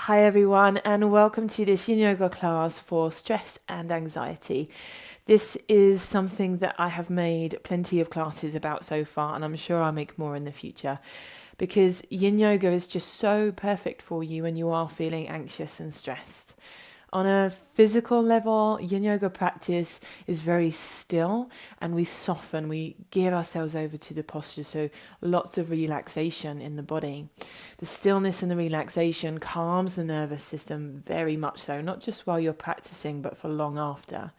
Hi everyone, and welcome to this yin yoga class for stress and anxiety. This is something that I have made plenty of classes about so far, and I'm sure I'll make more in the future because yin yoga is just so perfect for you when you are feeling anxious and stressed. On a physical level, yin yoga practice is very still and we soften, we give ourselves over to the posture, so lots of relaxation in the body. The stillness and the relaxation calms the nervous system very much so, not just while you're practicing, but for long after.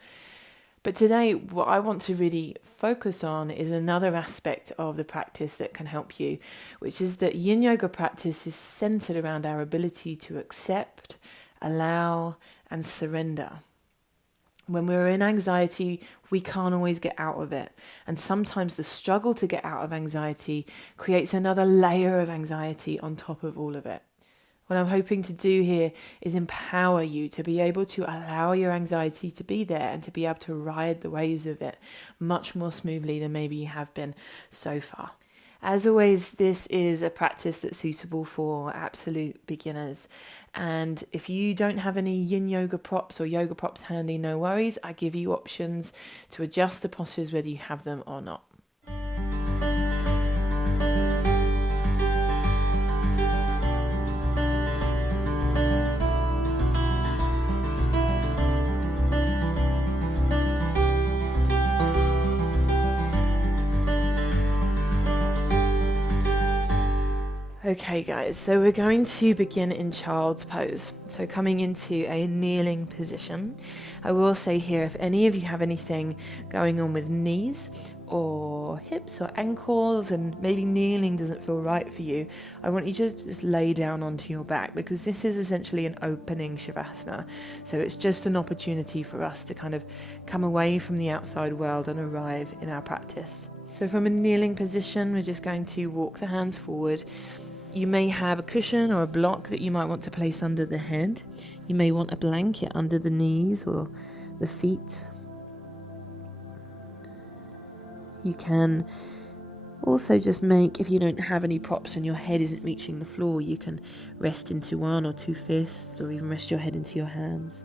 But today, what I want to really focus on is another aspect of the practice that can help you, which is that yin yoga practice is centered around our ability to accept, allow, and surrender. When we're in anxiety, we can't always get out of it. And sometimes the struggle to get out of anxiety creates another layer of anxiety on top of all of it. What I'm hoping to do here is empower you to be able to allow your anxiety to be there and to be able to ride the waves of it much more smoothly than maybe you have been so far. As always, this is a practice that's suitable for absolute beginners. And if you don't have any yin yoga props or yoga props handy, no worries. I give you options to adjust the postures whether you have them or not. Okay guys, so we're going to begin in child's pose. So coming into a kneeling position. I will say here, if any of you have anything going on with knees or hips or ankles and maybe kneeling doesn't feel right for you, I want you to just lay down onto your back, because this is essentially an opening Shavasana. So it's just an opportunity for us to kind of come away from the outside world and arrive in our practice. So from a kneeling position, we're just going to walk the hands forward. You may have a cushion or a block that you might want to place under the head. You may want a blanket under the knees or the feet. You can also just make, if you don't have any props and your head isn't reaching the floor, you can rest into one or two fists, or even rest your head into your hands.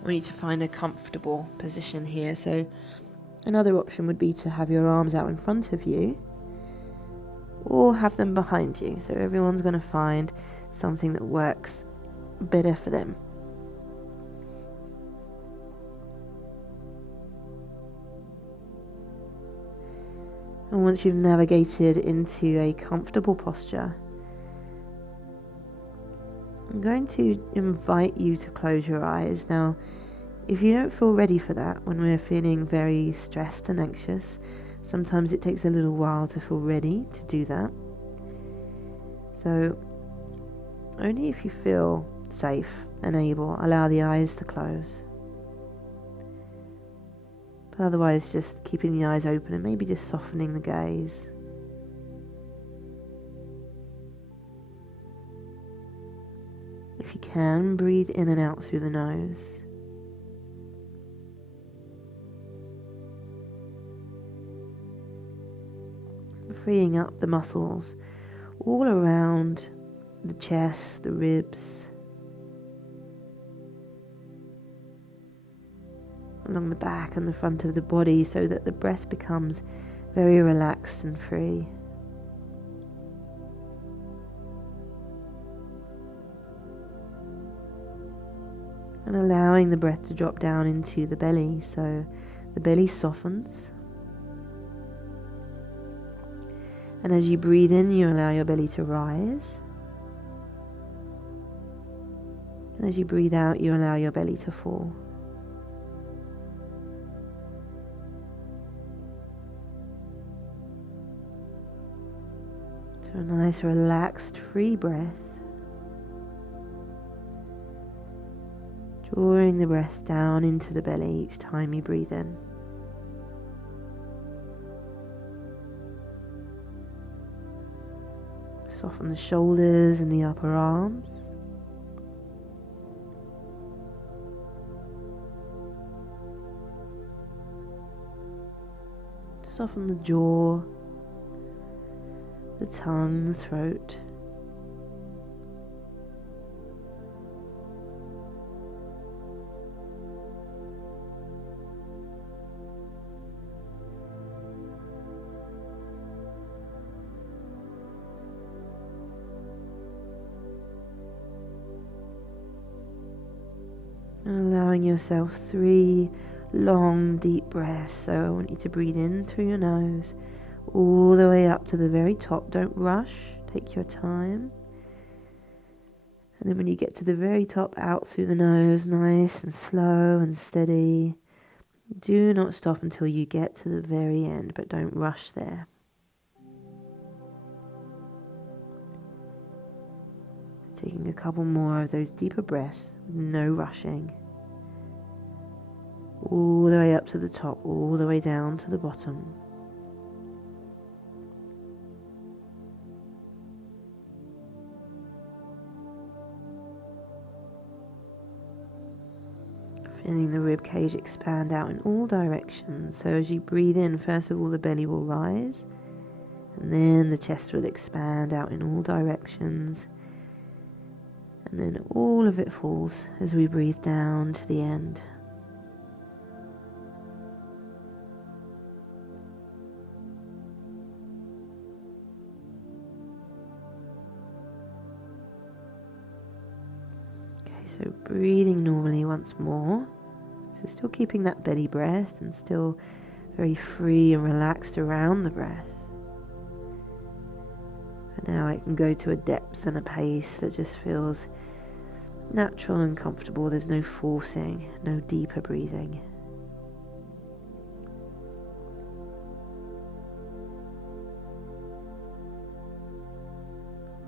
I want you to find a comfortable position here. So another option would be to have your arms out in front of you, or have them behind you. So everyone's going to find something that works better for them. And once you've navigated into a comfortable posture, I'm going to invite you to close your eyes. Now, if you don't feel ready for that, when we're feeling very stressed and anxious, sometimes it takes a little while to feel ready to do that. So only if you feel safe and able, allow the eyes to close. But otherwise, just keeping the eyes open and maybe just softening the gaze. If you can, breathe in and out through the nose. Freeing up the muscles all around the chest, the ribs, along the back and the front of the body, so that the breath becomes very relaxed and free. And allowing the breath to drop down into the belly, so the belly softens. And as you breathe in, you allow your belly to rise. And as you breathe out, you allow your belly to fall. So a nice, relaxed, free breath. Drawing the breath down into the belly each time you breathe in. Soften the shoulders and the upper arms. Soften the jaw, the tongue, the throat. allowing yourself 3 long, deep breaths. So I want you to breathe in through your nose, all the way up to the very top. Don't rush, take your time. And then when you get to the very top, out through the nose, nice and slow and steady. Do not stop until you get to the very end, but don't rush there. Taking a couple more of those deeper breaths, no rushing. All the way up to the top, all the way down to the bottom. Feeling the rib cage expand out in all directions. So as you breathe in, first of all the belly will rise, and then the chest will expand out in all directions. And then all of it falls as we breathe down to the end. Okay, so breathing normally once more. So still keeping that belly breath and still very free and relaxed around the breath. And now it can go to a depth and a pace that just feels natural and comfortable. There's no forcing, no deeper breathing.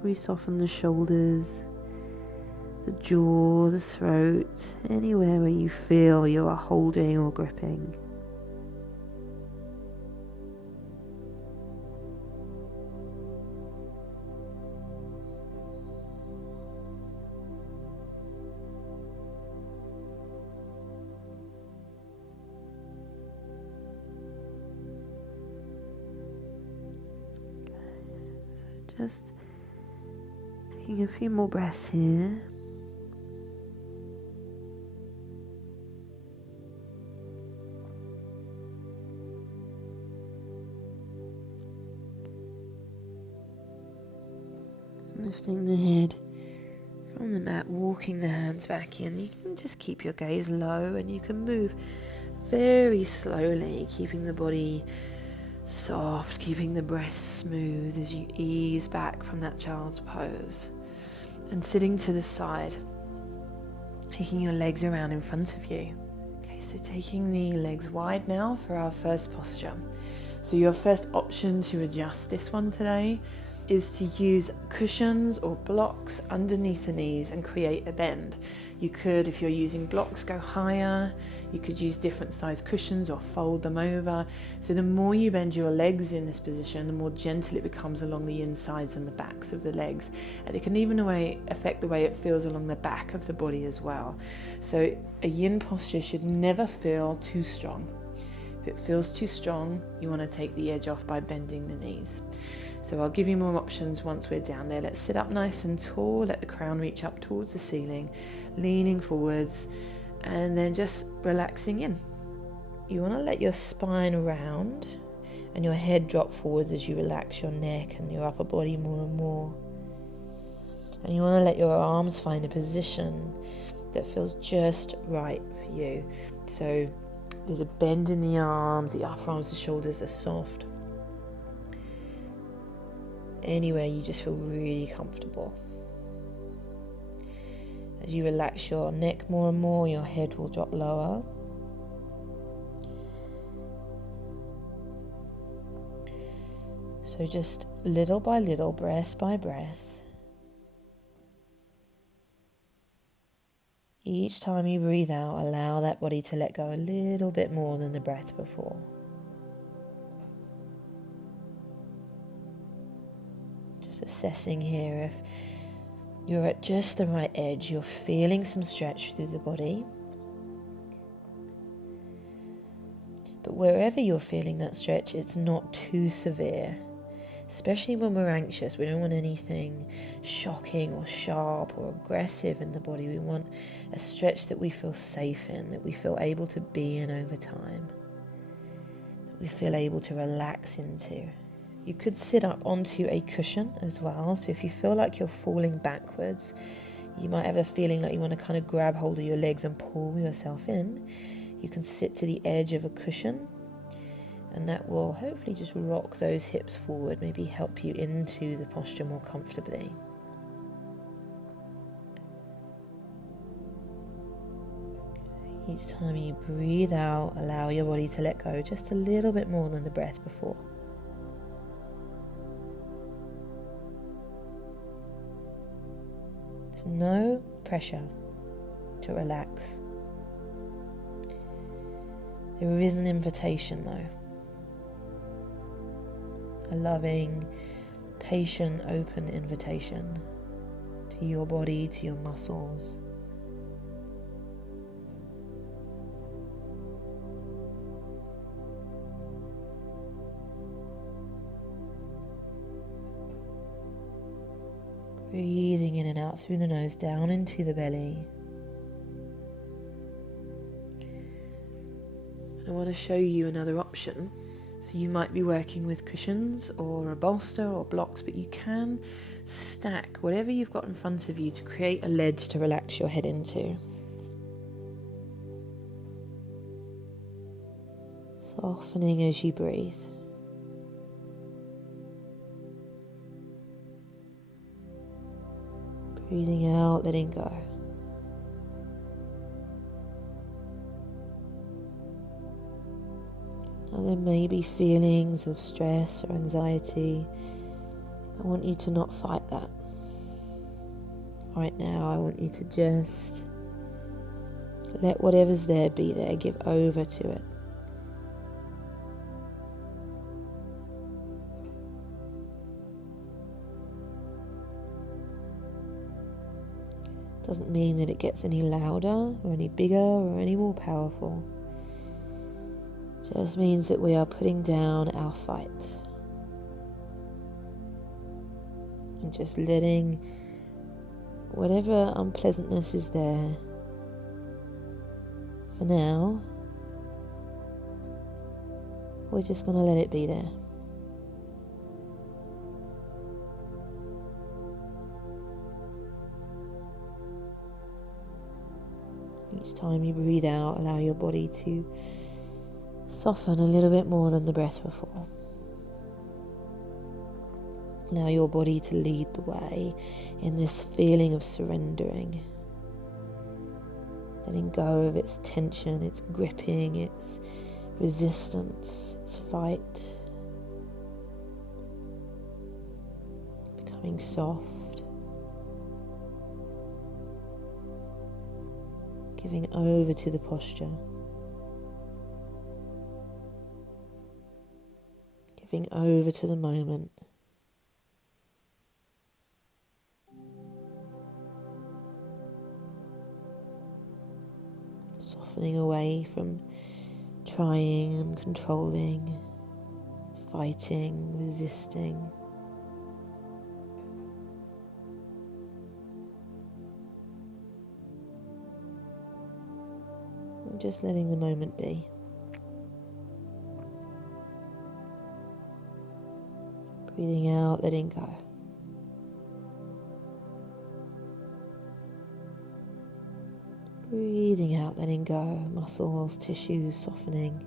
We soften the shoulders, the jaw, the throat, anywhere where you feel you are holding or gripping. Just taking a few more breaths here. Lifting the head from the mat, walking the hands back in. You can just keep your gaze low and you can move very slowly, keeping the body soft, keeping the breath smooth as you ease back from that child's pose. And sitting to the side, taking your legs around in front of you. Okay, so taking the legs wide now for our first posture. So your first option to adjust this one today is to use cushions or blocks underneath the knees and create a bend. You could, if you're using blocks, go higher. You could use different size cushions or fold them over. So the more you bend your legs in this position, the more gentle it becomes along the insides and the backs of the legs. And it can even affect the way it feels along the back of the body as well. So a yin posture should never feel too strong. If it feels too strong, you want to take the edge off by bending the knees. So I'll give you more options once we're down there. Let's sit up nice and tall, let the crown reach up towards the ceiling, leaning forwards, and then just relaxing in. You want to let your spine round and your head drop forwards as you relax your neck and your upper body more and more. And you want to let your arms find a position that feels just right for you. So there's a bend in the arms, the upper arms, the shoulders are soft. Anywhere you just feel really comfortable. As you relax your neck more and more, your head will drop lower. So just little by little, breath by breath. Each time you breathe out, allow that body to let go a little bit more than the breath before. Assessing here if you're at just the right edge, you're feeling some stretch through the body. But wherever you're feeling that stretch, it's not too severe. Especially when we're anxious, we don't want anything shocking or sharp or aggressive in the body. We want a stretch that we feel safe in, that we feel able to be in over time, that we feel able to relax into. You could sit up onto a cushion as well, so if you feel like you're falling backwards, you might have a feeling like you want to kind of grab hold of your legs and pull yourself in. You can sit to the edge of a cushion, and that will hopefully just rock those hips forward, maybe help you into the posture more comfortably. Each time you breathe out, allow your body to let go just a little bit more than the breath before. There's no pressure to relax. There is an invitation though. A loving, patient, open invitation to your body, to your muscles. Breathing in and out through the nose, down into the belly. I want to show you another option. So you might be working with cushions or a bolster or blocks, but you can stack whatever you've got in front of you to create a ledge to relax your head into. Softening as you breathe. Breathing out, letting go. Now there may be feelings of stress or anxiety. I want you to not fight that. Right now I want you to just let whatever's there be there, give over to it. Doesn't mean that it gets any louder or any bigger or any more powerful. Just means that we are putting down our fight. And just letting whatever unpleasantness is there, for now, we're just going to let it be there. Each time you breathe out, allow your body to soften a little bit more than the breath before. Allow your body to lead the way in this feeling of surrendering. Letting go of its tension, its gripping, its resistance, its fight. Becoming soft. Giving over to the posture. Giving over to the moment. Softening away from trying and controlling, fighting, resisting. And just letting the moment be. Breathing out, letting go. Breathing out, letting go, muscles, tissues softening.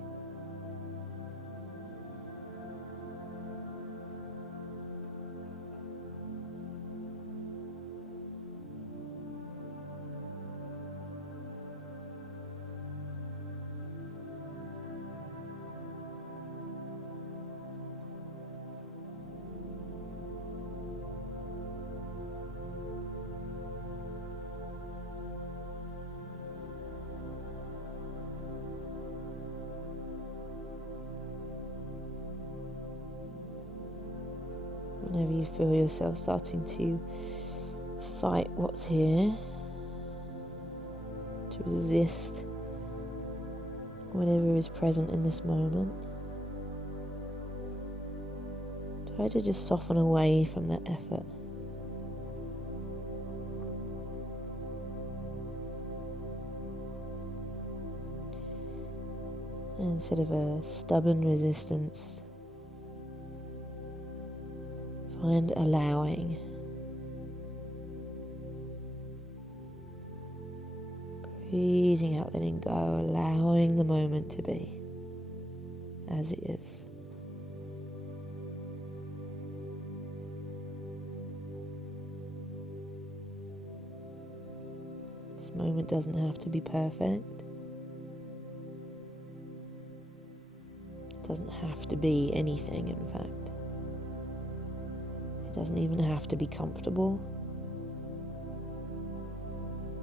Whenever you feel yourself starting to fight what's here, to resist whatever is present in this moment, try to just soften away from that effort. And instead of a stubborn resistance, find allowing. Breathing out, letting go, allowing the moment to be as it is. This moment doesn't have to be perfect. It doesn't have to be anything, in fact. It doesn't even have to be comfortable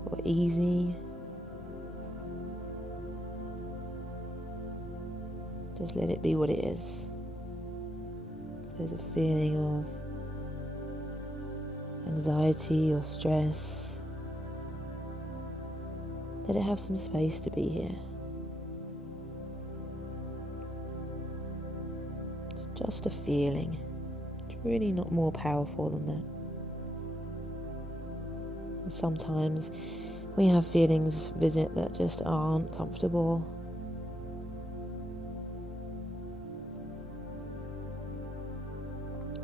or easy. Just let it be what it is. If there's a feeling of anxiety or stress, let it have some space to be here. It's just a feeling. It's really not more powerful than that. And sometimes we have feelings visit that just aren't comfortable.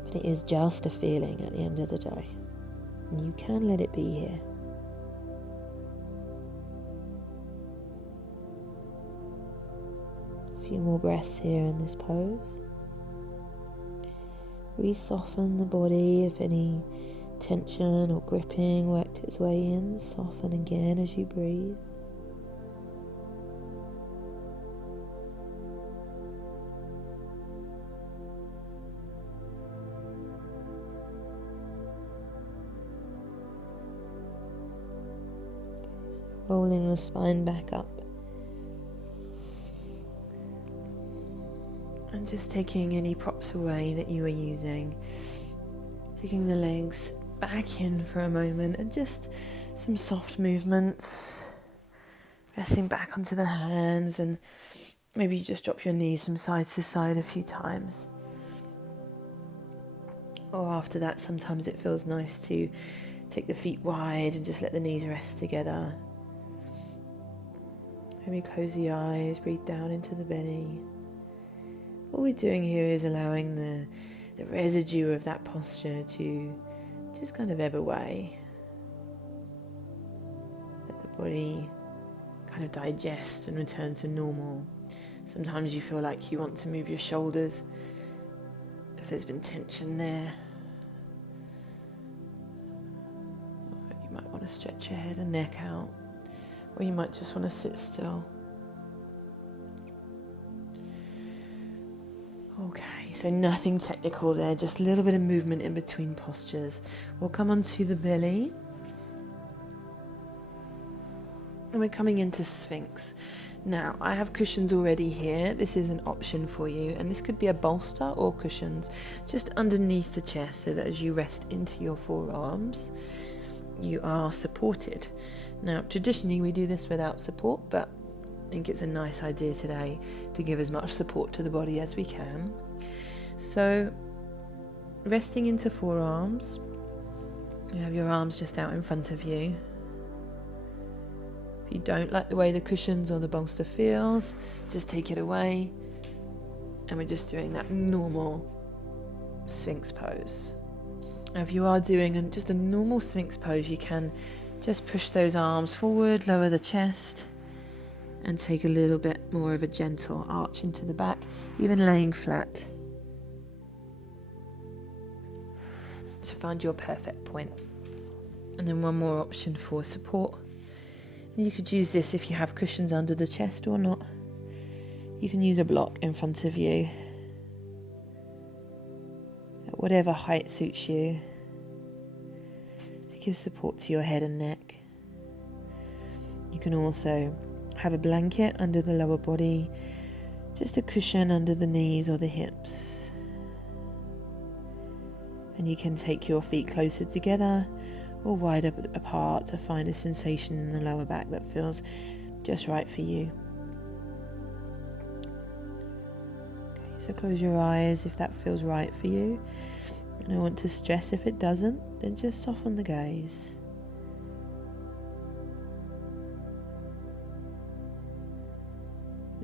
But it is just a feeling at the end of the day. And you can let it be here. A few more breaths here in this pose. Re-soften the body if any tension or gripping worked its way in. Soften again as you breathe. Rolling the spine back up. And just taking any props away that you are using. Taking the legs back in for a moment and just some soft movements. Resting back onto the hands, and maybe you just drop your knees from side to side a few times. Or after that, sometimes it feels nice to take the feet wide and just let the knees rest together. Maybe close the eyes, breathe down into the belly. What we're doing here is allowing the residue of that posture to just kind of ebb away. Let the body kind of digest and return to normal. Sometimes you feel like you want to move your shoulders if there's been tension there. Or you might want to stretch your head and neck out, or you might just want to sit still. Okay, so nothing technical there, just a little bit of movement in between postures. We'll come onto the belly. And we're coming into Sphinx. Now, I have cushions already here. This is an option for you, and this could be a bolster or cushions just underneath the chest, so that as you rest into your forearms, you are supported. Now, traditionally we do this without support, but I think it's a nice idea today to give as much support to the body as we can. So, resting into forearms, you have your arms just out in front of you. If you don't like the way the cushions or the bolster feels, just take it away, and we're just doing that normal Sphinx pose. Now, if you are doing just a normal Sphinx pose, you can just push those arms forward, lower the chest, and take a little bit more of a gentle arch into the back, even laying flat. So find your perfect point. And then one more option for support. You could use this if you have cushions under the chest or not. You can use a block in front of you at whatever height suits you to give support to your head and neck. You can also have a blanket under the lower body, just a cushion under the knees or the hips. And you can take your feet closer together or wider apart to find a sensation in the lower back that feels just right for you. Okay, so close your eyes if that feels right for you. And I want to stress, if it doesn't, then just soften the gaze.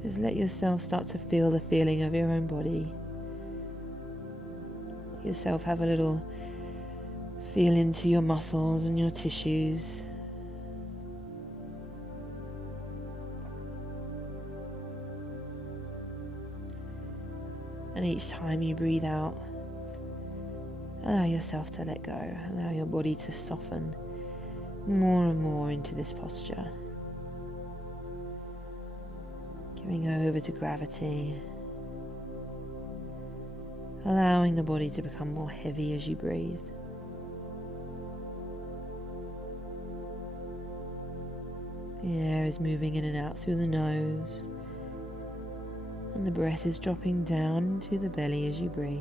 Just let yourself start to feel the feeling of your own body. Let yourself have a little feel into your muscles and your tissues. And each time you breathe out, allow yourself to let go. Allow your body to soften more and more into this posture. Giving over to gravity. Allowing the body to become more heavy as you breathe. The air is moving in and out through the nose, and the breath is dropping down into the belly as you breathe.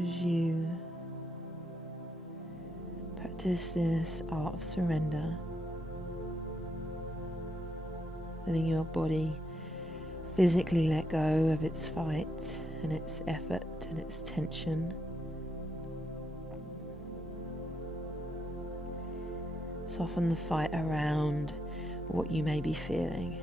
As you practice this art of surrender, letting your body physically let go of its fight and its effort and its tension. Soften the fight around what you may be feeling.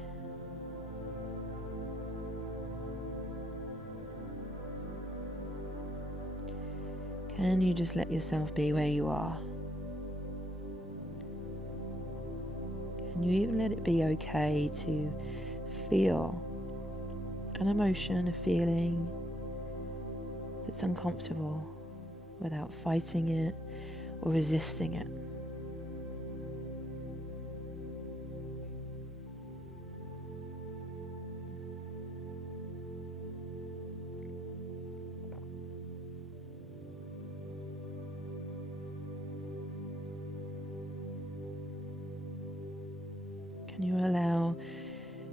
Can you just let yourself be where you are? Can you even let it be okay to feel an emotion, a feeling that's uncomfortable without fighting it or resisting it? Can you allow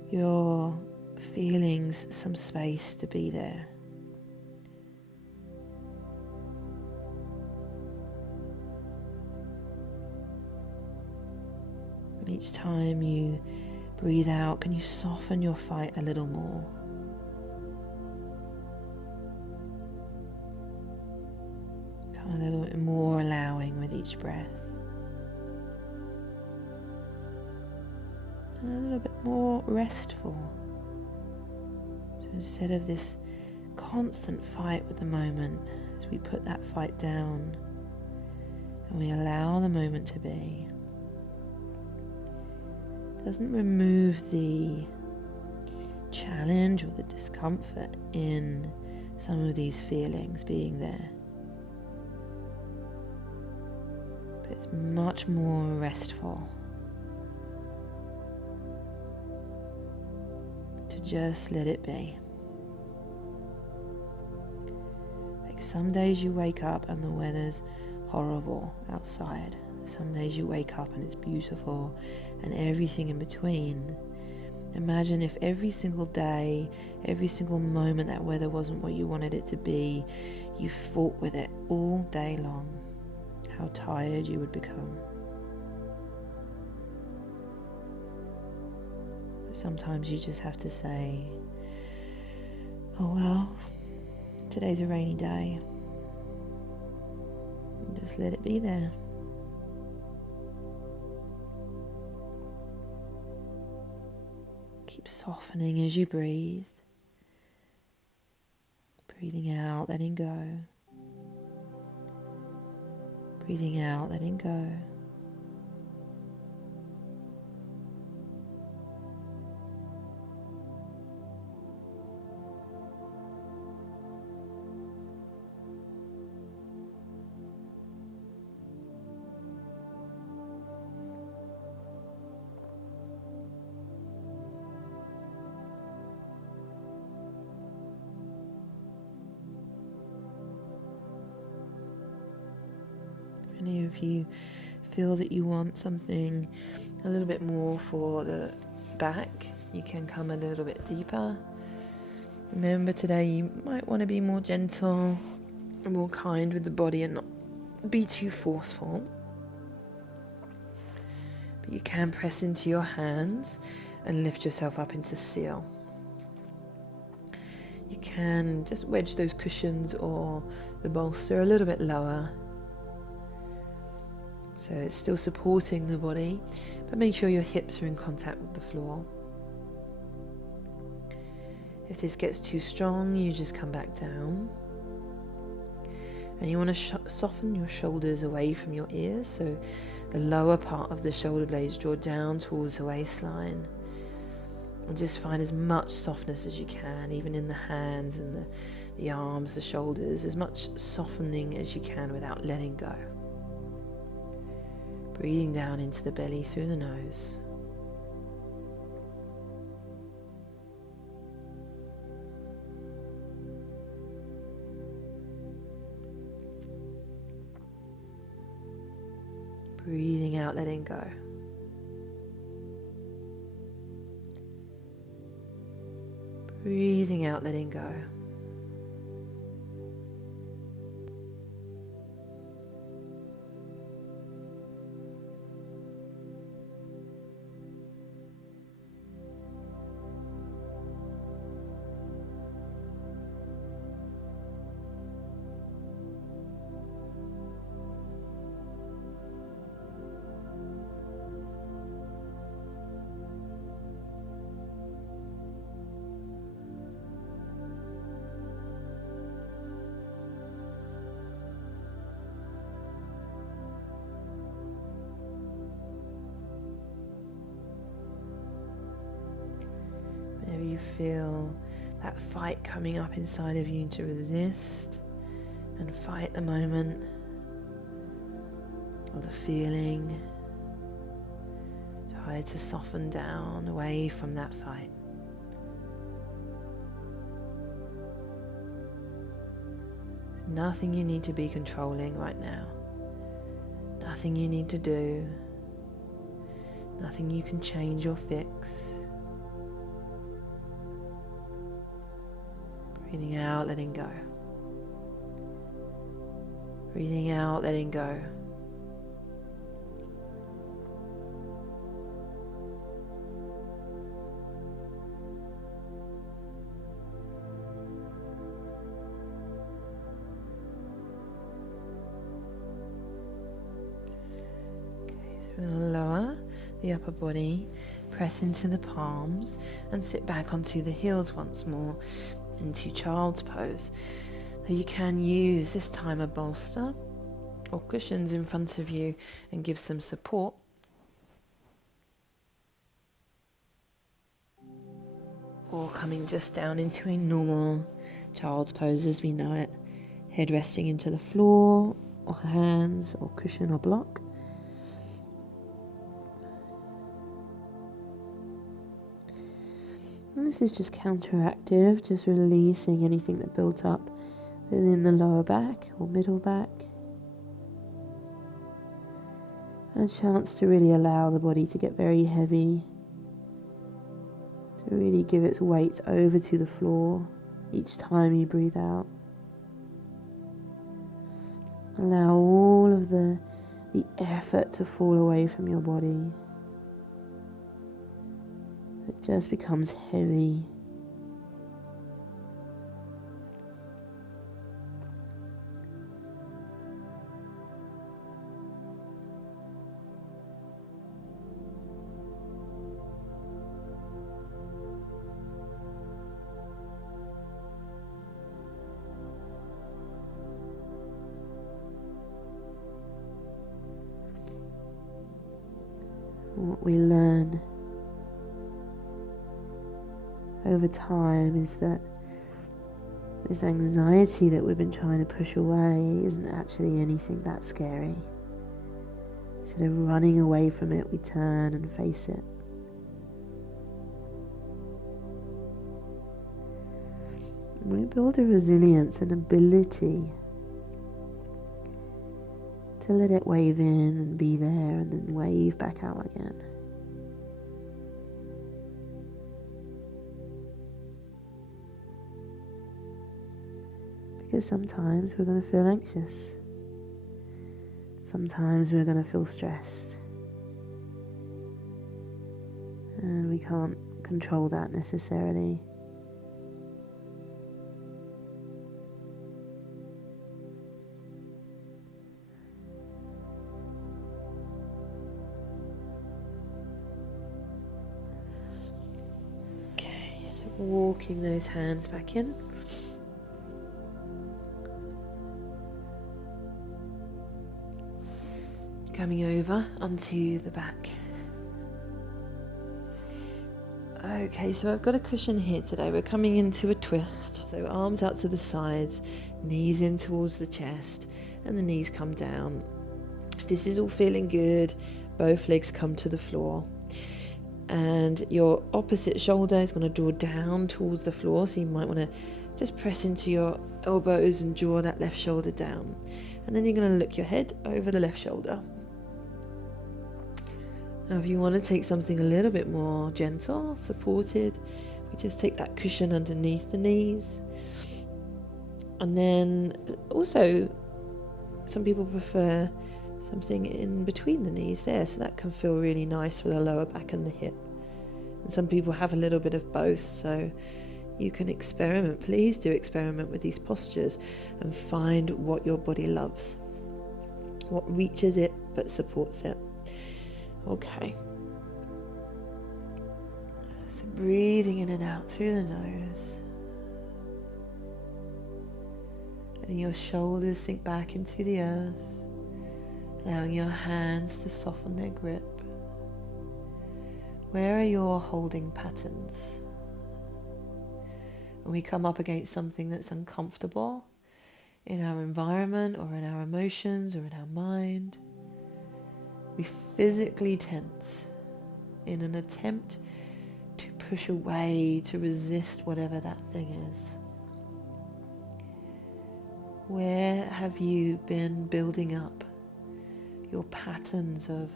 your feelings some space to be there? And each time you breathe out, can you soften your fight a little more? Come a little bit more allowing with each breath. And a little bit more restful. So instead of this constant fight with the moment, as we put that fight down and we allow the moment to be, doesn't remove the challenge or the discomfort in some of these feelings being there. But it's much more restful to just let it be. Like some days you wake up and the weather's horrible outside. Some days you wake up and it's beautiful, and everything in between. Imagine if every single day, every single moment that weather wasn't what you wanted it to be, you fought with it all day long. How tired you would become. Sometimes you just have to say, oh well, today's a rainy day. And just let it be there. Keep softening as you breathe. Breathing out, letting go. Breathing out, letting go. And if you feel that you want something a little bit more for the back, you can come a little bit deeper. Remember, today you might want to be more gentle and more kind with the body and not be too forceful. But you can press into your hands and lift yourself up into seal. You can just wedge those cushions or the bolster a little bit lower, so it's still supporting the body, but make sure your hips are in contact with the floor. If this gets too strong, you just come back down. And you want to soften your shoulders away from your ears, so the lower part of the shoulder blades draw down towards the waistline. And just find as much softness as you can, even in the hands and the arms, the shoulders, as much softening as you can without letting go. Breathing down into the belly through the nose. Breathing out, letting go. Breathing out, letting go. Maybe you feel that fight coming up inside of you to resist and fight the moment, or the feeling. Try to soften down away from that fight. Nothing you need to be controlling right now. Nothing you need to do. Nothing you can change or fix. Breathing out, letting go. Breathing out, letting go. So we're going to lower the upper body, press into the palms, and sit back onto the heels once more into child's pose. So you can use this time a bolster or cushions in front of you and give some support. Or coming just down into a normal child's pose as we know it. Head resting into the floor, or hands, or cushion, or block. And this is just counteractive, just releasing anything that built up within the lower back or middle back. And a chance to really allow the body to get very heavy, to really give its weight over to the floor each time you breathe out. Allow all of the effort to fall away from your body. It just becomes heavy. What we learn over time is that this anxiety that we've been trying to push away isn't actually anything that scary. Instead of running away from it, we turn and face it. We build a resilience and ability to let it wave in and be there and then wave back out again. Because sometimes we're going to feel anxious. Sometimes we're going to feel stressed. And we can't control that necessarily. Okay, so walking those hands back in. Coming over onto the back. Okay, so I've got a cushion here today. We're coming into a twist. So arms out to the sides, knees in towards the chest, and the knees come down. This is all feeling good. Both legs come to the floor. And your opposite shoulder is going to draw down towards the floor. So you might want to just press into your elbows and draw that left shoulder down. And then you're going to look your head over the left shoulder. Now if you want to take something a little bit more gentle, supported, we just take that cushion underneath the knees. And then also, some people prefer something in between the knees there, so that can feel really nice for the lower back and the hip. And some people have a little bit of both, so you can experiment. Please do experiment with these postures and find what your body loves, what reaches it but supports it. Okay, so breathing in and out through the nose, letting your shoulders sink back into the earth, allowing your hands to soften their grip. Where are your holding patterns? When we come up against something that's uncomfortable in our environment or in our emotions or in our mind, we physically tense in an attempt to push away, to resist whatever that thing is. Where have you been building up your patterns of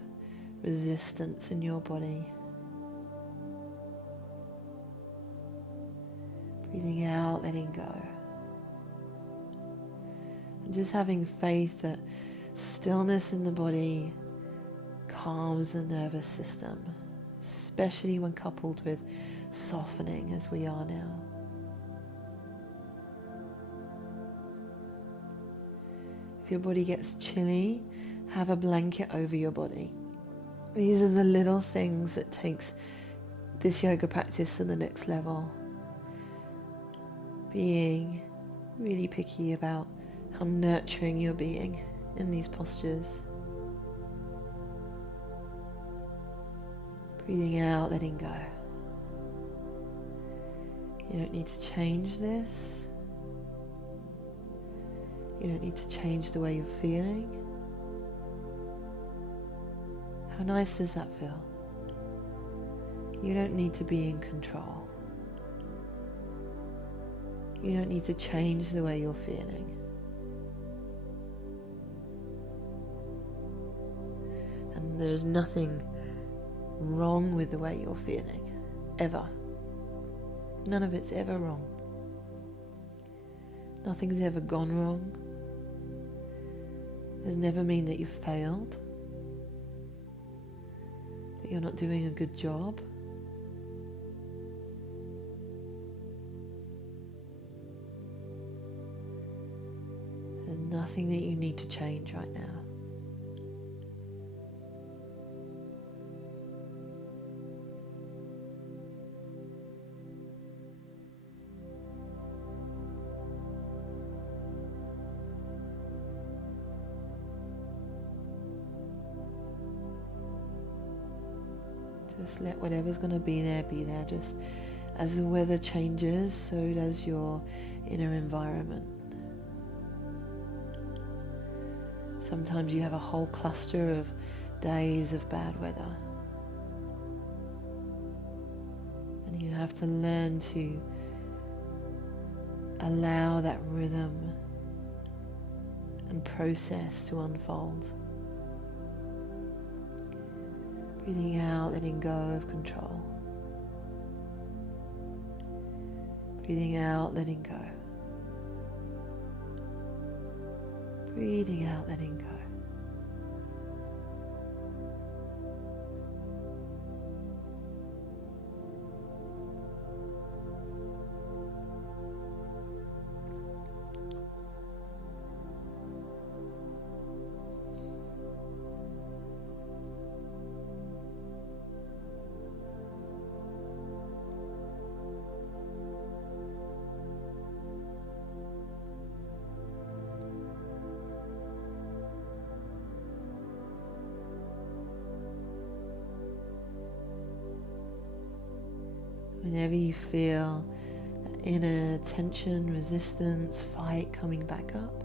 resistance in your body? Breathing out, letting go. And just having faith that stillness in the body calms the nervous system, especially when coupled with softening as we are now. If your body gets chilly, have a blanket over your body. These are the little things that takes this yoga practice to the next level. Being really picky about how nurturing you're being in these postures. Breathing out, letting go. You don't need to change this. You don't need to change the way you're feeling. How nice does that feel? You don't need to be in control. You don't need to change the way you're feeling. And there's nothing wrong with the way you're feeling, ever. None of it's ever wrong. Nothing's ever gone wrong. Does never mean that you've failed, that you're not doing a good job. There's nothing that you need to change right now. Just let whatever's going to be there, be there. Just as the weather changes, so does your inner environment. Sometimes you have a whole cluster of days of bad weather. And you have to learn to allow that rhythm and process to unfold. Breathing out, letting go of control. Breathing out, letting go. Breathing out, letting go. Whenever you feel that inner tension, resistance, fight coming back up,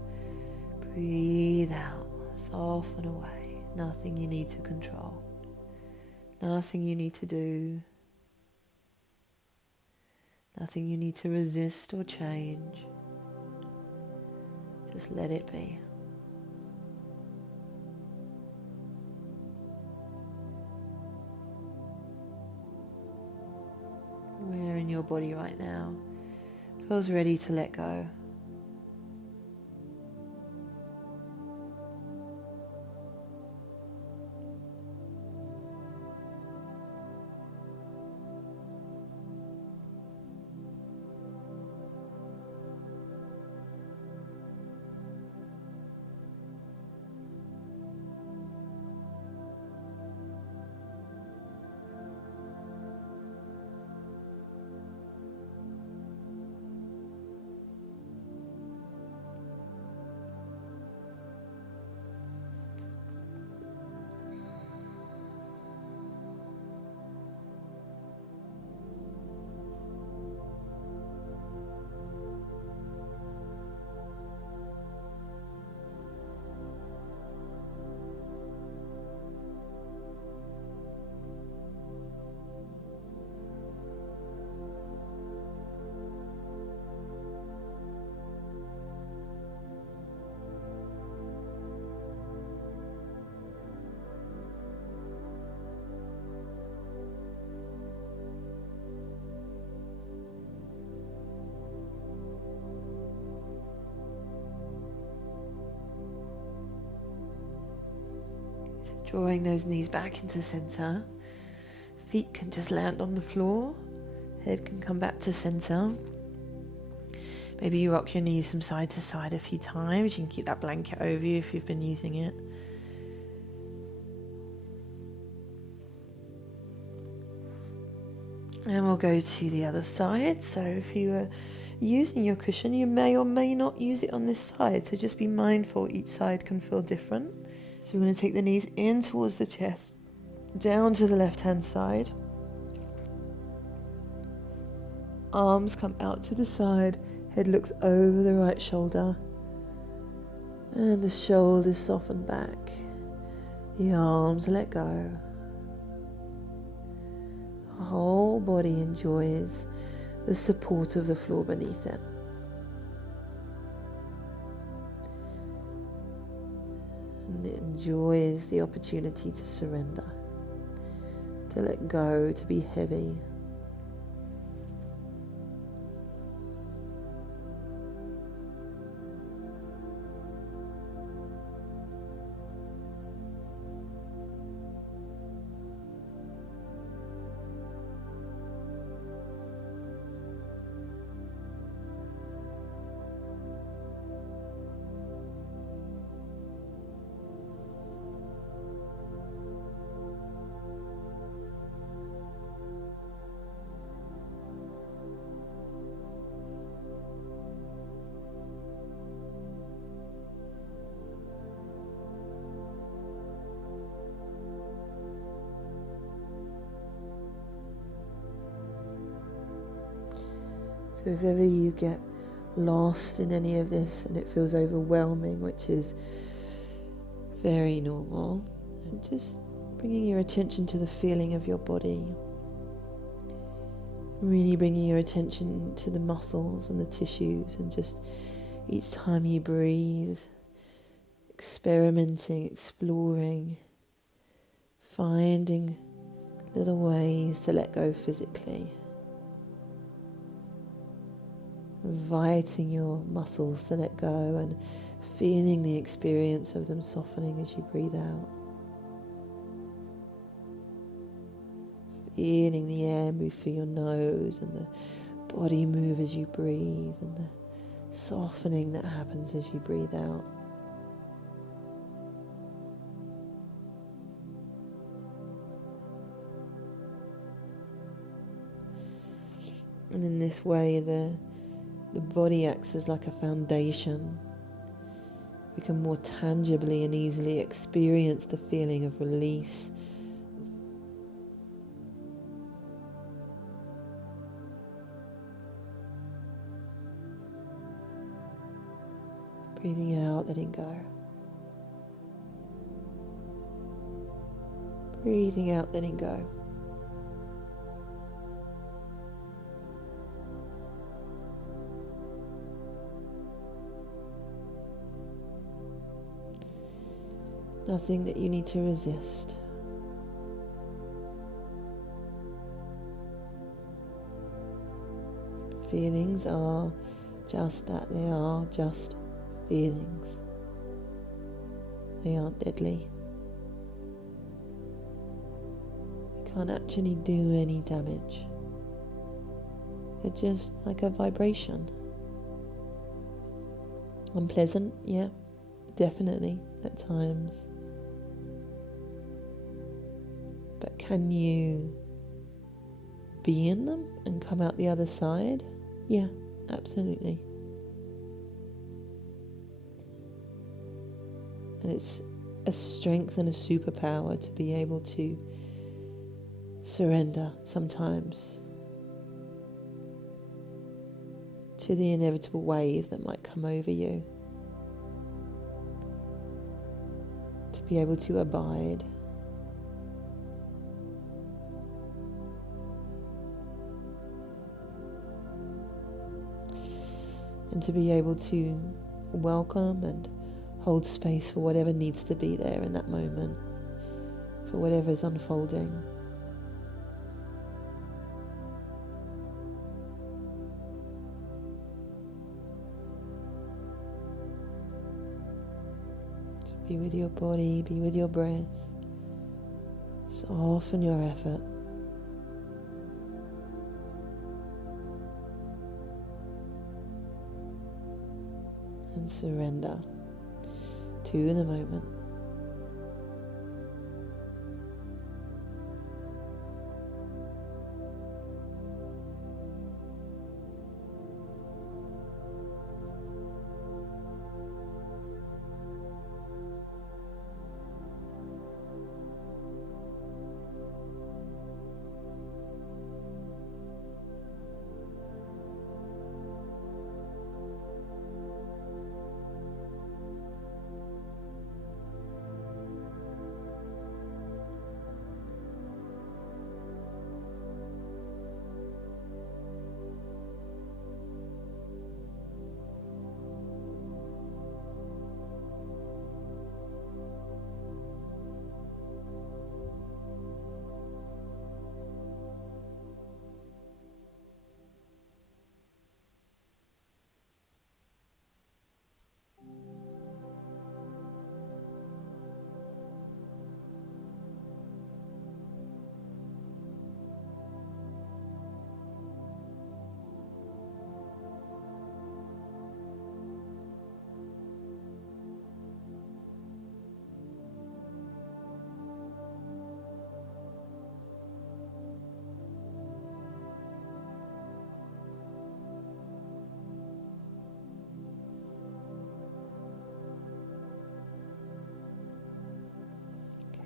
breathe out, soften away. Nothing you need to control, nothing you need to do, nothing you need to resist or change. Just let it be. Where in your body right now feels ready to let go? Drawing those knees back into center. Feet can just land on the floor. Head can come back to center. Maybe you rock your knees from side to side a few times. You can keep that blanket over you if you've been using it. And we'll go to the other side. So if you are using your cushion, you may or may not use it on this side. So just be mindful, each side can feel different. So we're going to take the knees in towards the chest, down to the left-hand side. Arms come out to the side, head looks over the right shoulder, and the shoulders soften back. The arms let go. The whole body enjoys the support of the floor beneath it. And it enjoys the opportunity to surrender, to let go, to be heavy. So if ever you get lost in any of this and it feels overwhelming, which is very normal, and just bringing your attention to the feeling of your body, really bringing your attention to the muscles and the tissues, and just each time you breathe, experimenting, exploring, finding little ways to let go physically. Inviting your muscles to let go and feeling the experience of them softening as you breathe out. Feeling the air move through your nose and the body move as you breathe, and the softening that happens as you breathe out. And in this way, the body acts as like a foundation. We can more tangibly and easily experience the feeling of release. Breathing out, letting go. Breathing out, letting go. Nothing that you need to resist. Feelings are just that, they are just feelings. They aren't deadly. They can't actually do any damage. They're just like a vibration. Unpleasant, yeah, definitely at times. But can you be in them and come out the other side? Yeah, absolutely. And it's a strength and a superpower to be able to surrender sometimes to the inevitable wave that might come over you. To be able to abide. And to be able to welcome and hold space for whatever needs to be there in that moment, for whatever is unfolding. To be with your body, be with your breath. Soften your effort. And surrender to the moment.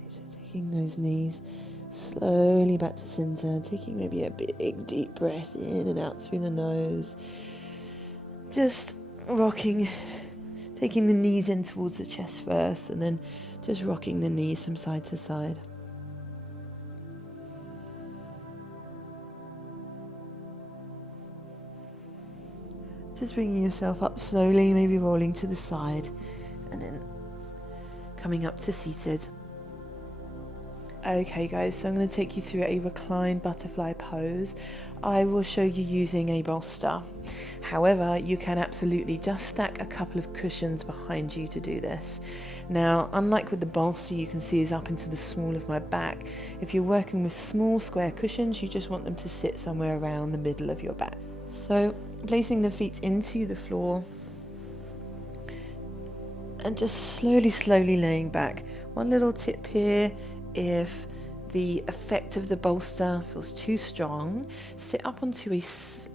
So taking those knees slowly back to center, taking maybe a big deep breath in and out through the nose. Just rocking, taking the knees in towards the chest first, and then just rocking the knees from side to side. Just bringing yourself up slowly, maybe rolling to the side, and then coming up to seated. Okay guys, so I'm going to take you through a reclined butterfly pose. I will show you using a bolster. However, you can absolutely just stack a couple of cushions behind you to do this. Now, unlike with the bolster, you can see is up into the small of my back. If you're working with small square cushions, you just want them to sit somewhere around the middle of your back. So, placing the feet into the floor and just slowly laying back. One little tip here: if the effect of the bolster feels too strong, sit up onto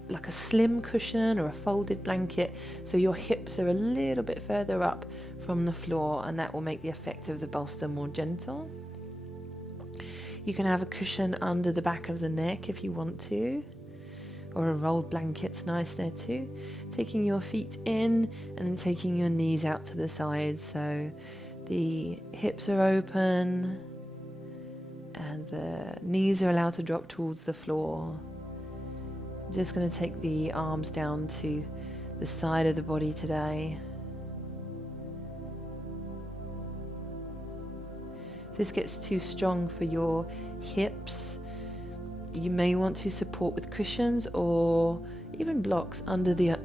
like a slim cushion or a folded blanket so your hips are a little bit further up from the floor, and that will make the effect of the bolster more gentle. You can have a cushion under the back of the neck if you want to, or a rolled blanket's nice there too. Taking your feet in and then taking your knees out to the side so the hips are open and the knees are allowed to drop towards the floor. I'm just going to take the arms down to the side of the body today. If this gets too strong for your hips, you may want to support with cushions or even blocks under the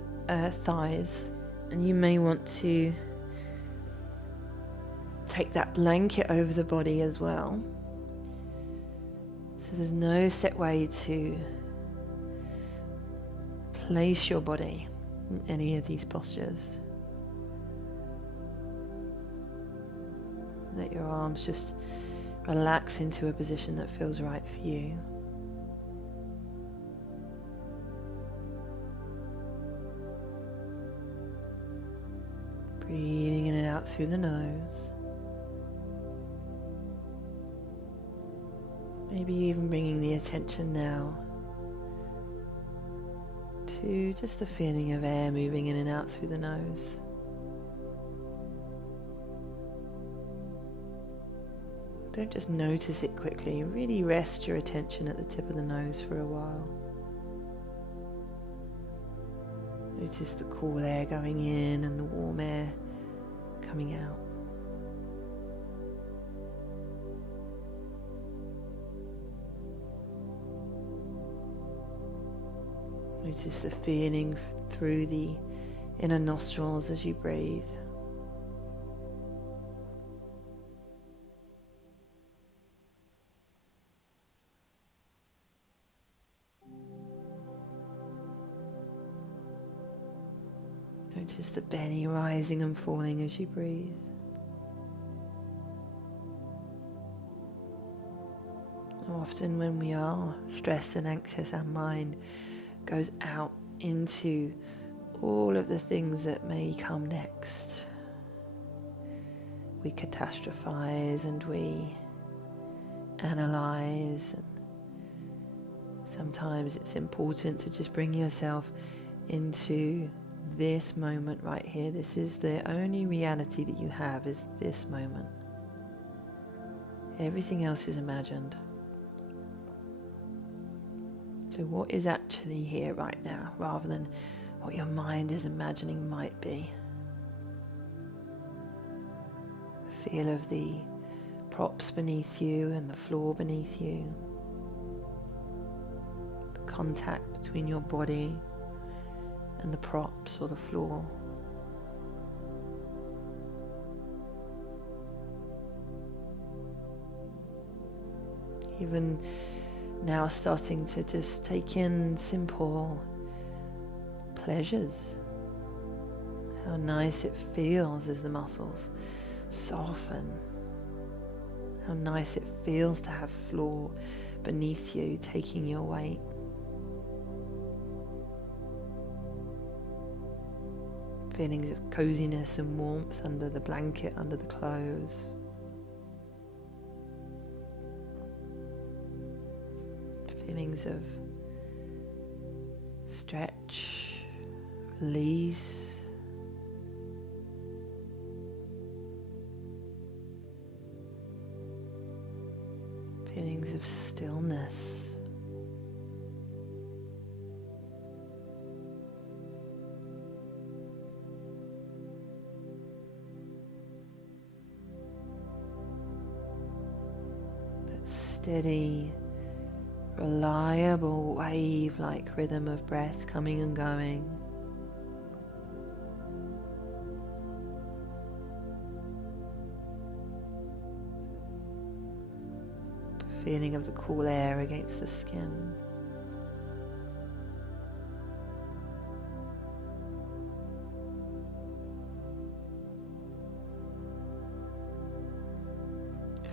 thighs. And you may want to take that blanket over the body as well. So there's no set way to place your body in any of these postures. Let your arms just relax into a position that feels right for you. Breathing in and out through the nose. Maybe even bringing the attention now to just the feeling of air moving in and out through the nose. Don't just notice it quickly, really rest your attention at the tip of the nose for a while. Notice the cool air going in and the warm air coming out. Notice the feeling through the inner nostrils as you breathe. Notice the belly rising and falling as you breathe. Often when we are stressed and anxious, our mind goes out into all of the things that may come next. We catastrophize and we analyze, and sometimes it's important to just bring yourself into this moment right here. This is the only reality that you have, is this moment. Everything else is imagined. So what is actually here right now, rather than what your mind is imagining might be? The feel of the props beneath you and the floor beneath you. The contact between your body and the props or the floor. Even now starting to just take in simple pleasures. How nice it feels as the muscles soften. How nice it feels to have floor beneath you taking your weight. Feelings of coziness and warmth under the blanket, under the clothes. Feelings of stretch, release. Feelings of stillness. steady, reliable wave-like rhythm of breath coming and going. Feeling of the cool air against the skin.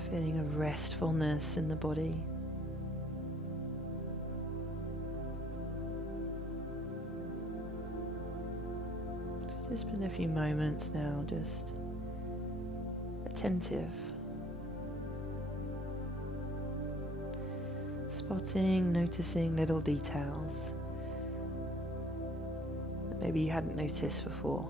Feeling of restfulness in the body. So just spend a few moments now just attentive. Spotting, noticing little details that maybe you hadn't noticed before.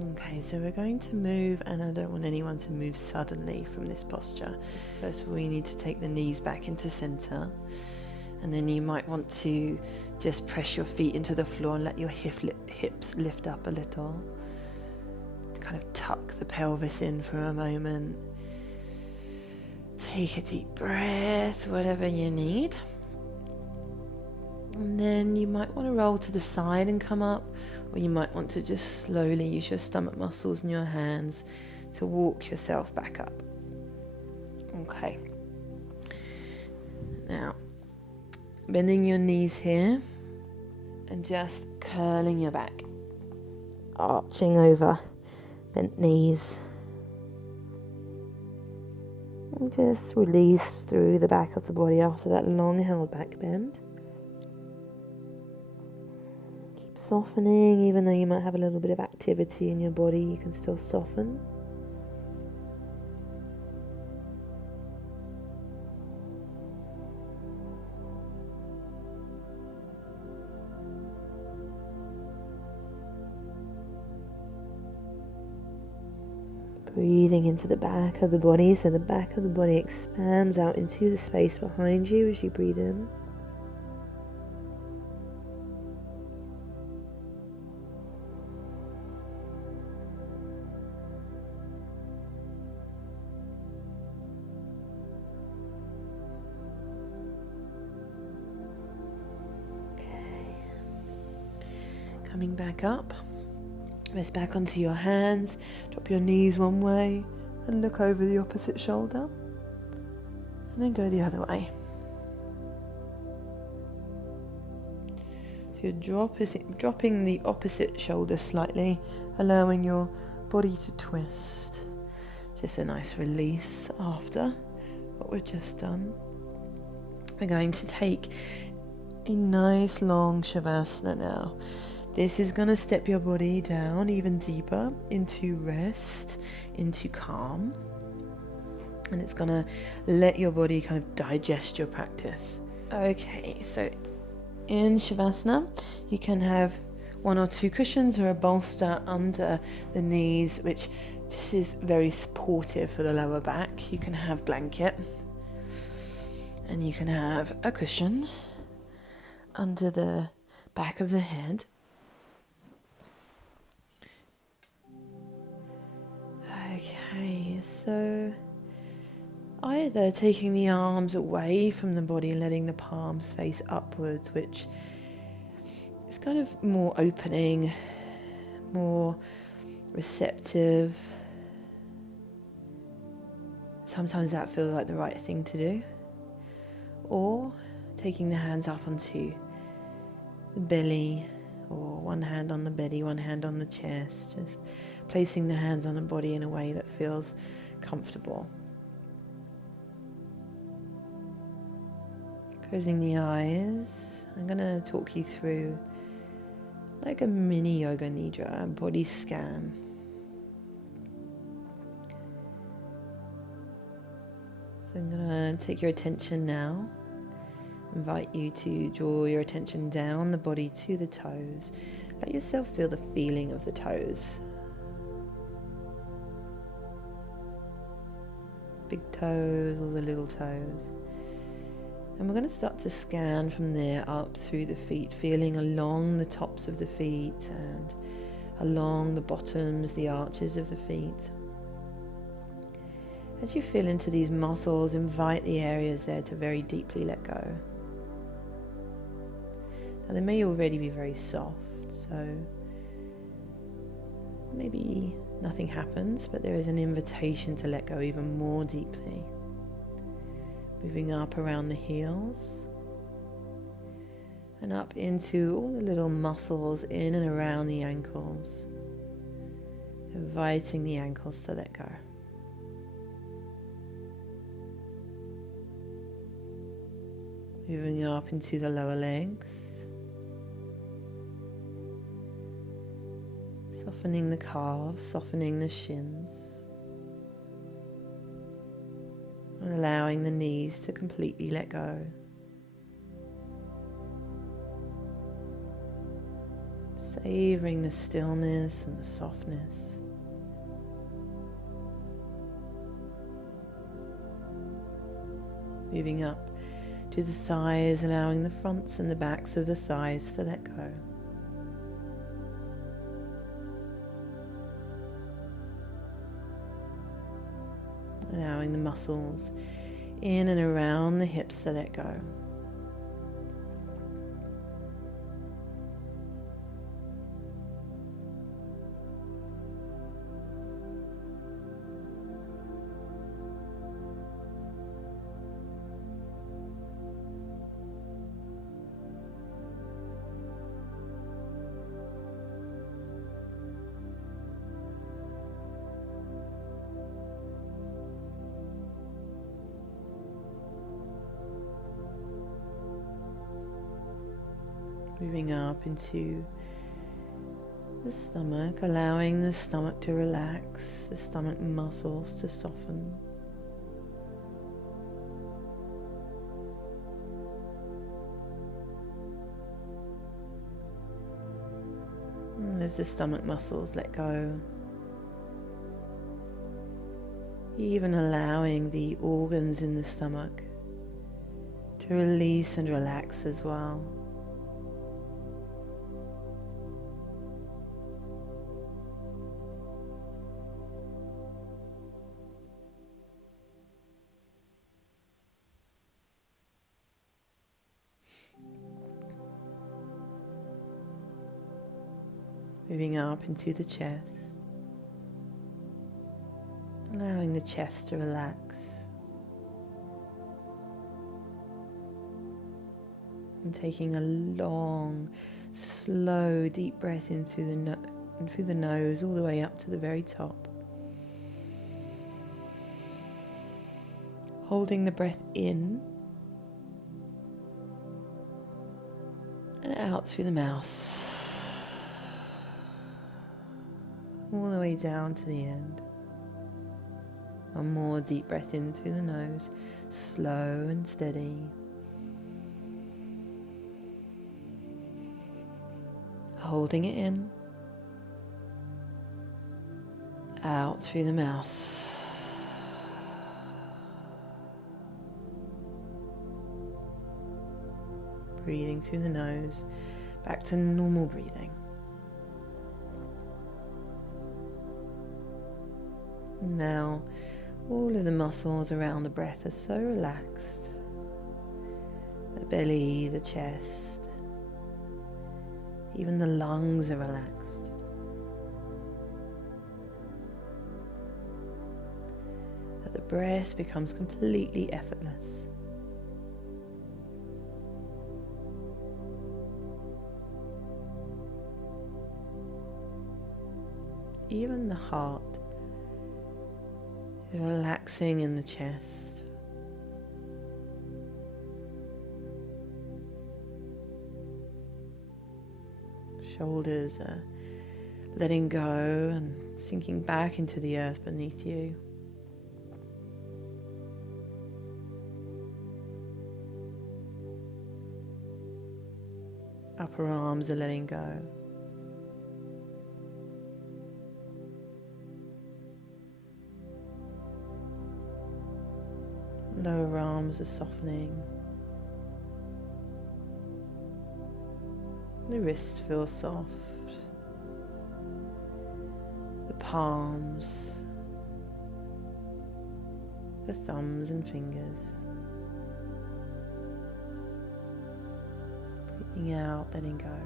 Okay, so we're going to move, and I don't want anyone to move suddenly from this posture. First of all, you need to take the knees back into center, and then you might want to just press your feet into the floor and let your hips lift up a little. Kind of tuck the pelvis in for a moment. Take a deep breath, whatever you need. And then you might want to roll to the side and come up, or you might want to just slowly use your stomach muscles and your hands to walk yourself back up. Okay. Now, bending your knees here and just curling your back. Arching over, bent knees. And just release through the back of the body after that long held back bend. Softening, even though you might have a little bit of activity in your body, you can still soften. Breathing into the back of the body, so the back of the body expands out into the space behind you as you breathe in. Coming back up, rest back onto your hands, drop your knees one way and look over the opposite shoulder, and then go the other way. So you're dropping the opposite shoulder slightly, allowing your body to twist. Just a nice release after what we've just done. We're going to take a nice long Shavasana now. This is going to step your body down even deeper into rest, into calm. And it's going to let your body kind of digest your practice. Okay, so in Shavasana, you can have one or two cushions or a bolster under the knees, which just is very supportive for the lower back. You can have blanket, and you can have a cushion under the back of the head. Okay, so either taking the arms away from the body and letting the palms face upwards, which is kind of more opening, more receptive. Sometimes that feels like the right thing to do. Or taking the hands up onto the belly, or one hand on the belly, one hand on the chest, just placing the hands on the body in a way that feels comfortable. Closing the eyes, I'm going to talk you through like a mini yoga nidra, a body scan. So I'm going to take your attention now, invite you to draw your attention down the body to the toes. Let yourself feel the feeling of the toes. Big toes, all the little toes. And we're going to start to scan from there up through the feet, feeling along the tops of the feet and along the bottoms, the arches of the feet. As you feel into these muscles, invite the areas there to very deeply let go. Now they may already be very soft, so maybe nothing happens, but there is an invitation to let go even more deeply. Moving up around the heels and up into all the little muscles in and around the ankles, inviting the ankles to let go. Moving up into the lower legs, softening the calves, softening the shins, and allowing the knees to completely let go. Savoring the stillness and the softness. Moving up to the thighs, allowing the fronts and the backs of the thighs to let go. Allowing the muscles in and around the hips to let go. Moving up into the stomach, allowing the stomach to relax, the stomach muscles to soften. And as the stomach muscles let go, even allowing the organs in the stomach to release and relax as well. Moving up into the chest, allowing the chest to relax, and taking a long, slow, deep breath in through the nose all the way up to the very top. Holding the breath in and out through the mouth, all the way down to the end. One more deep breath in through the nose, slow and steady. Holding it in, out through the mouth. Breathing through the nose, back to normal breathing. Now, all of the muscles around the breath are so relaxed. The belly, the chest, even the lungs are relaxed. That the breath becomes completely effortless. Even the heart is relaxing in the chest. Shoulders are letting go and sinking back into the earth beneath you. Upper arms are letting go. Lower arms are softening. The wrists feel soft. The palms, the thumbs and fingers. Breathing out, letting go.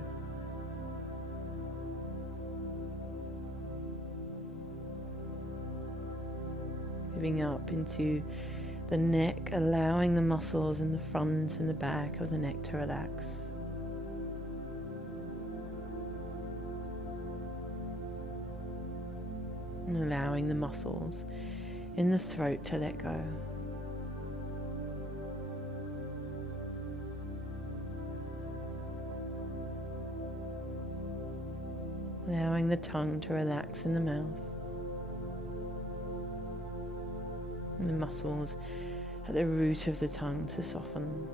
Moving up into the neck, allowing the muscles in the front and the back of the neck to relax. And allowing the muscles in the throat to let go. Allowing the tongue to relax in the mouth. And the muscles at the root of the tongue to soften.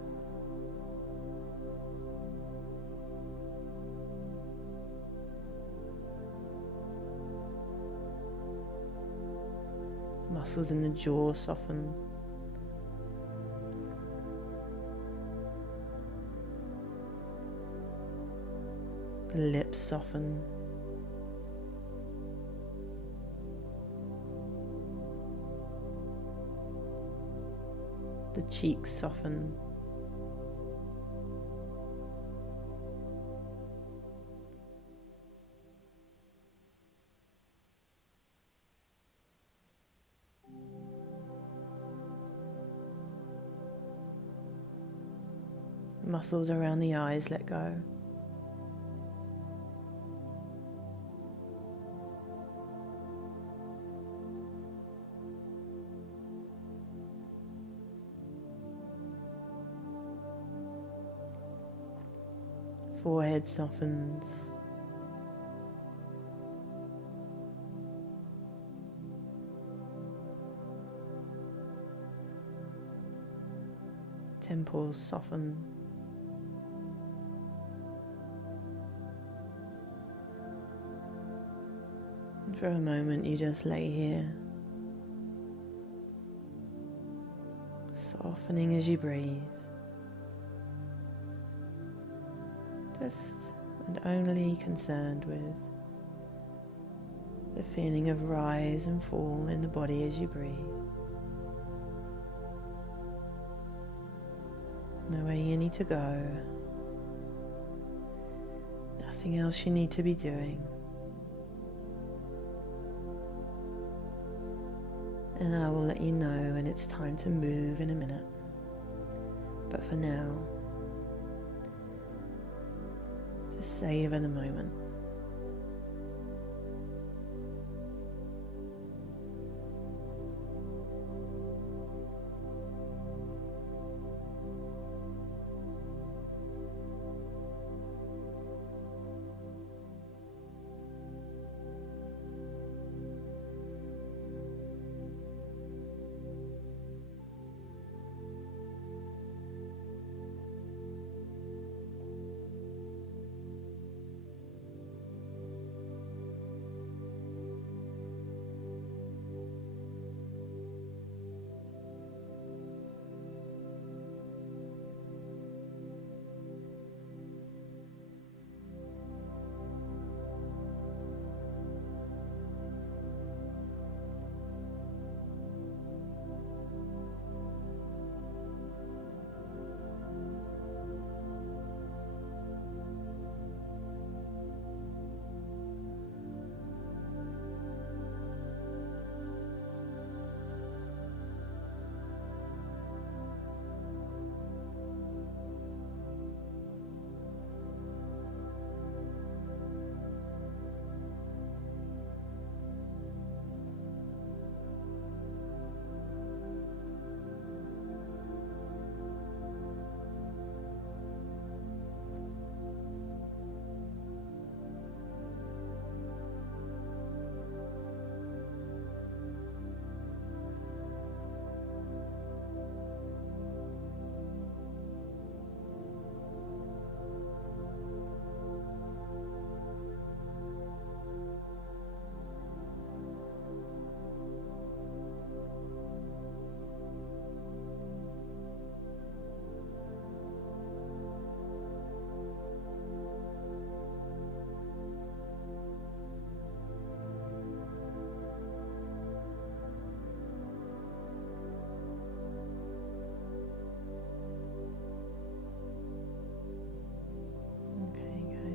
Muscles in the jaw soften. The lips soften. The cheeks soften. Muscles around the eyes let go. Forehead softens. Temples soften. And for a moment you just lay here, softening as you breathe. Just and only concerned with the feeling of rise and fall in the body as you breathe. Nowhere you need to go, nothing else you need to be doing. And I will let you know when it's time to move in a minute. But for now, just savor the moment.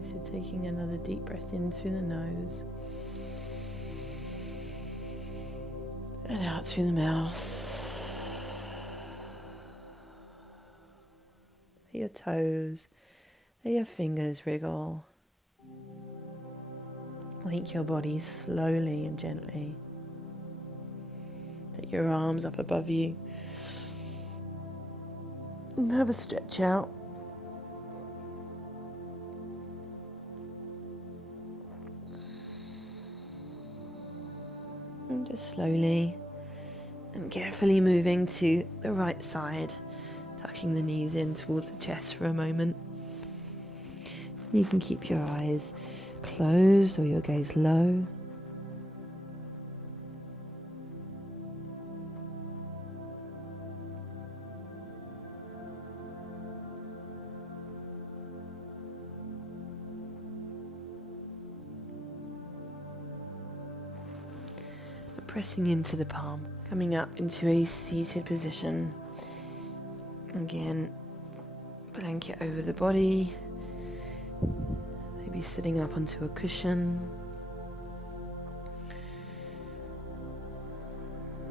So taking another deep breath in through the nose and out through the mouth. Let your toes, let your fingers wriggle. Wake your body slowly and gently. Take your arms up above you and have a stretch out. And just slowly and carefully moving to the right side, tucking the knees in towards the chest for a moment. You can keep your eyes closed or your gaze low. Pressing into the palm, coming up into a seated position. Again, blanket over the body, maybe sitting up onto a cushion.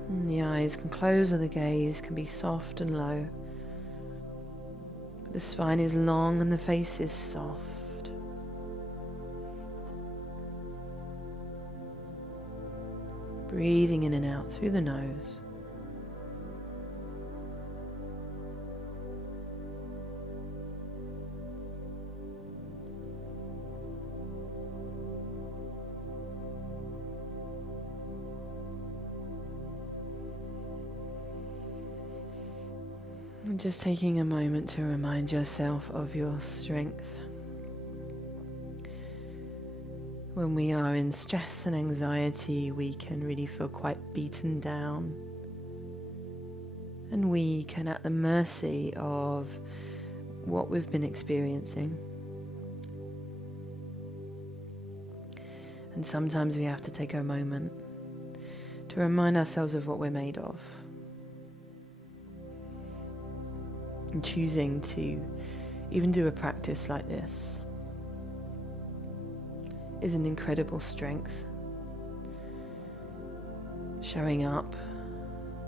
And the eyes can close or the gaze can be soft and low. The spine is long and the face is soft. Breathing in and out through the nose. And just taking a moment to remind yourself of your strength. When we are in stress and anxiety, we can really feel quite beaten down. And weak and at the mercy of what we've been experiencing. And sometimes we have to take a moment to remind ourselves of what we're made of. And choosing to even do a practice like this is an incredible strength. Showing up,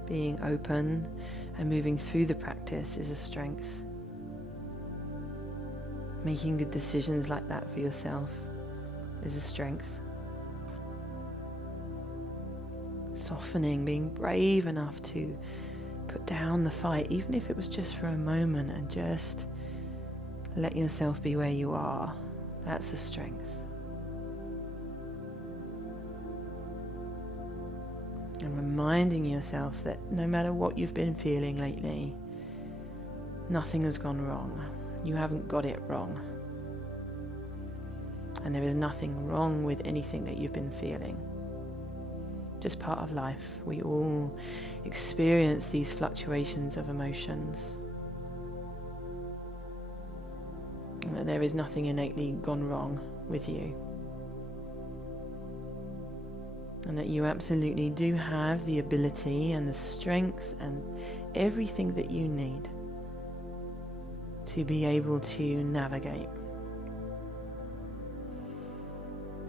being open, and moving through the practice is a strength. Making good decisions like that for yourself is a strength. Softening, being brave enough to put down the fight, even if it was just for a moment, and just let yourself be where you are, that's a strength. And reminding yourself that no matter what you've been feeling lately, nothing has gone wrong. You haven't got it wrong. And there is nothing wrong with anything that you've been feeling. Just part of life. We all experience these fluctuations of emotions. And that there is nothing innately gone wrong with you. And that you absolutely do have the ability and the strength and everything that you need to be able to navigate.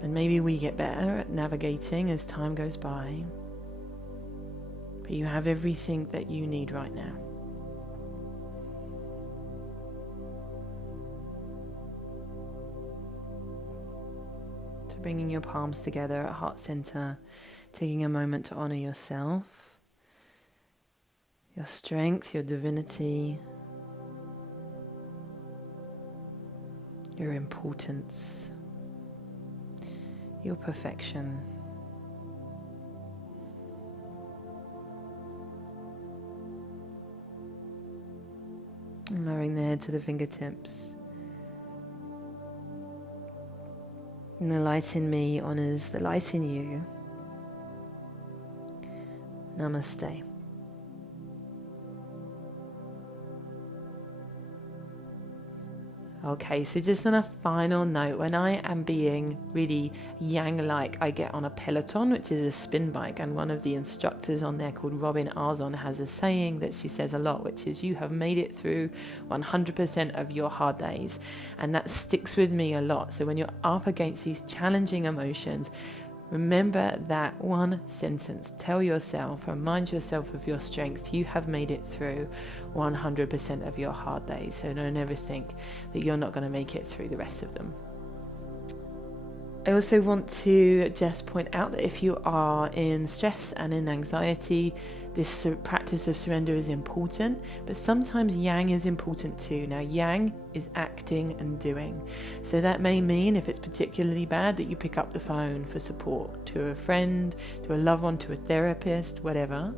And maybe we get better at navigating as time goes by, but you have everything that you need right now. So bringing your palms together at heart center, taking a moment to honor yourself, your strength, your divinity, your importance, your perfection. And lowering the head to the fingertips. And the light in me honors the light in you. Namaste. Okay, so just on a final note, when I am being really yang-like, I get on a Peloton, which is a spin bike, and one of the instructors on there called Robin Arzon has a saying that she says a lot, which is, you have made it through 100% of your hard days. And that sticks with me a lot. So when you're up against these challenging emotions, remember that one sentence. Tell yourself, remind yourself of your strength. You have made it through 100% of your hard days. So don't ever think that you're not going to make it through the rest of them. I also want to just point out that if you are in stress and in anxiety, this practice of surrender is important, but sometimes yang is important too. Now, yang is acting and doing. So that may mean, if it's particularly bad, that you pick up the phone for support to a friend, to a loved one, to a therapist, whatever.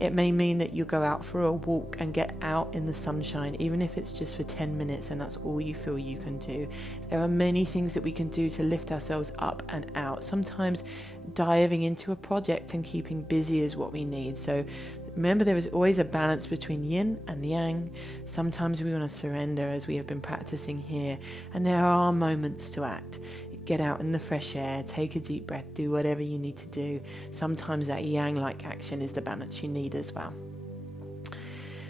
It may mean that you go out for a walk and get out in the sunshine, even if it's just for 10 minutes and that's all you feel you can do. There are many things that we can do to lift ourselves up and out. Sometimes diving into a project and keeping busy is what we need. So remember, there is always a balance between yin and yang. Sometimes we want to surrender, as we have been practicing here, and there are moments to act. Get out in the fresh air, take a deep breath, do whatever you need to do. Sometimes that yang-like action is the balance you need as well.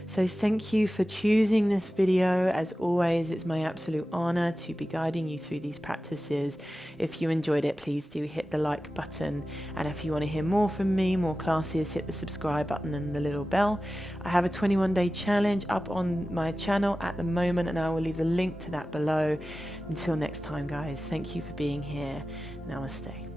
So thank you for choosing this video. As always, it's my absolute honor to be guiding you through these practices. If you enjoyed it, please do hit the like button. And if you want to hear more from me, more classes, hit the subscribe button and the little bell. I have a 21-day challenge up on my channel at the moment, and I will leave the link to that below. Until next time, guys, thank you for being here. Namaste.